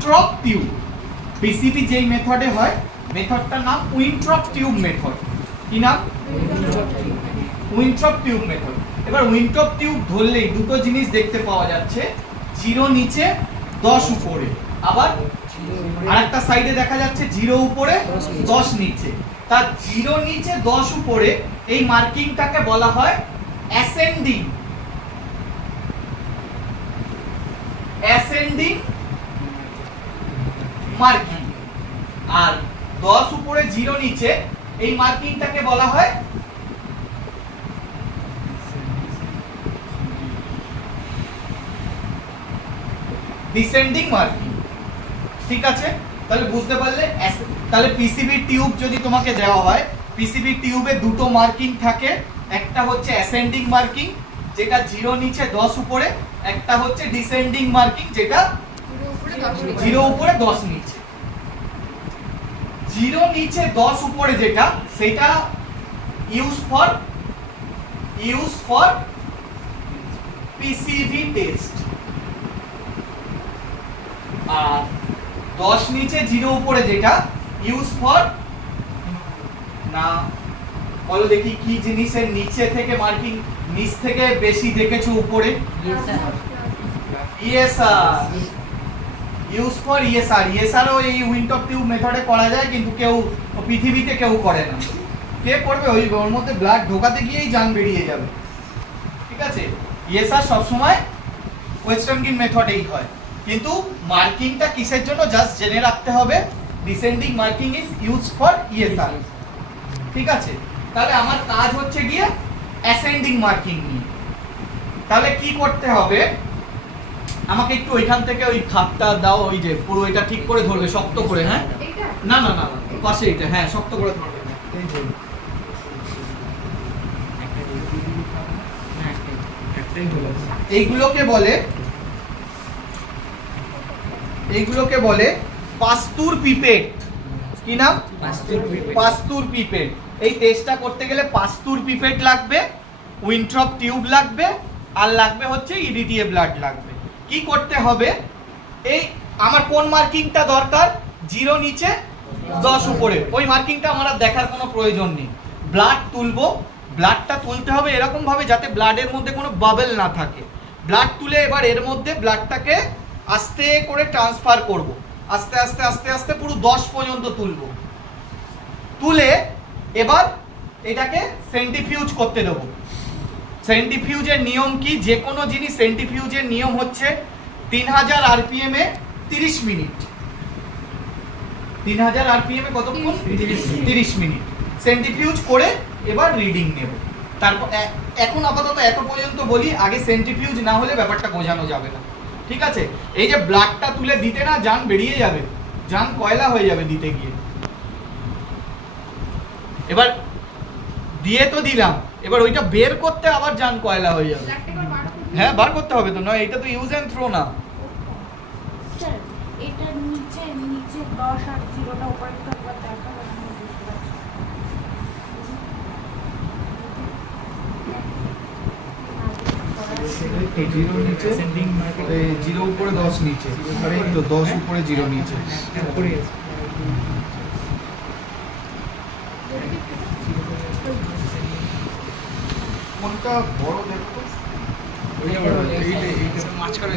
উইন্ট্রপ tube. PCB যেই মেথডে হয়, মেথডটার নাম উইন্ট্রপ টিউব মেথড। কি নাম? উইন্ট্রপ টিউব মেথড। এবার উইন্ট্রপ টিউব ধরলেই দুটো জিনিস দেখতে পাওয়া যাচ্ছে, 0 নিচে 10 উপরে, আবার আরেকটা সাইডে দেখা যাচ্ছে 0 উপরে 10 নিচে। তার 0 নিচে 10 উপরে এই মার্কিংটাকে বলা হয় অ্যাসেন্ডিং মার্কিং, আর 10 উপরে 0 নিচে এই মার্কিংটাকে বলা হয় ডিসেন্ডিং মার্কিং। ঠিক আছে, তাহলে বুঝতে পারলে। তাহলে পিসিবি টিউব যদি তোমাকে দেওয়া হয়, পিসিবি টিউবে দুটো মার্কিং থাকে, একটা হচ্ছে অ্যাসেন্ডিং মার্কিং যেটা 0 নিচে 10 উপরে, একটা হচ্ছে ডিসেন্ডিং মার্কিং যেটা 0 উপরে 10 নিচে। 0 নিচে 10 উপরে যেটা, সেটা ইউজ ফর পিসিবি টেস্ট। আর 10 নিচে 0 উপরে যেটা ইউজ ফর, না বলো দেখি কি জিনিসের নিচে থেকে মার্কিং, নিচ থেকে বেশি দেখেছো উপরে? ESR, use for ESR. ইএসআরও এই উইন্ট্রপ টিউব মেথডে করা যায়, কিন্তু কেউ পৃথিবীতে কেউ করে না। কে করবে? ওর মধ্যে ব্লাড ঢোকাতে গিয়েই জান বেরিয়ে যাবে। ঠিক আছে, ইএসআর সবসময় ওয়েস্টার্ন গিন মেথডেই হয়, কিন্তু মার্কিংটা কিসের জন্য জাস্ট জেনে রাখতে হবে, descending marking is used for ESR. ঠিক আছে, তাহলে আমার কাজ হচ্ছে গিয়ে অ্যাসেন্ডিং মার্কিং নিয়ে। তাহলে কি করতে হবে, আমাকে একটু ওইখান থেকে ওই খাপটা দাও, ওই যে পুরো এটা ঠিক করে ধরবে, শক্ত করে। হ্যাঁ, না না না পাশে এটা, হ্যাঁ শক্ত করে ধরবে। এইগুলোকে বলে পাস্তুর পিপেট। কি নাম? পাস্তুর পিপেট। এই টেস্টটা করতে গেলে পাস্তুর পিপেট লাগবে, উইন্ট্রপ টিউব লাগবে, আর লাগবে হচ্ছে ইডিটিএ ব্লাড লাগবে। কি করতে হবে, এই আমার কোন মার্কিংটা দরকার? 0 নিচে 10 উপরে, ওই মার্কিংটা আমার আর দেখার কোনো প্রয়োজন নেই। ব্লাড তুলবো, ব্লাডটা তুলতে হবে এরকম ভাবে যাতে ব্লাডের মধ্যে কোনো বাবেল না থাকে। ব্লাড তুলে এবার এর মধ্যে ব্লাডটাকে আস্তে করে ট্রান্সফার করব, আস্তে আস্তে আস্তে আস্তে পুরো 10 পর্যন্ত তুলবো। তুলে এবার এটাকে সেন্ট্রিফিউজ করতে দেবো। সেন্ট্রিফিউজের নিয়ম কি? যে কোনো জিনিস সেন্ট্রিফিউজের নিয়ম হচ্ছে 3000 আরপিএম এ 30 মিনিট। 3000 আরপিএম এ কতক্ষণ? 30 মিনিট সেন্ট্রিফিউজ করে এবার রিডিং নেব। তারপর এখন আপাতত এত পর্যন্ত বলি, আগে সেন্ট্রিফিউজ না হলে ব্যাপারটা বোঝানো যাবে না। ঠিক আছে, এই যে ব্লাডটা তুলে দিতে না জান বেরিয়ে যাবে, জান কয়লা হয়ে যাবে দিতে গিয়ে। এবার দিয়ে তো দিলাম, এবার ওইটা বের করতে আবার জান কয়লা হয়ে যাবে। হ্যাঁ বার করতে হবে তো, না এটা তো ইউজ এন্ড থ্রো না। এটা নিচে নিচে 10 আর 0টা উপরে তো একবার দেখা হবে, আমি বুঝতে পারছি। এই 0 নিচে 0 উপরে 10 নিচে, আর এই তো 10 উপরে 0 নিচে। কোনটা বড় দেখো, এইটা মাঝখানে।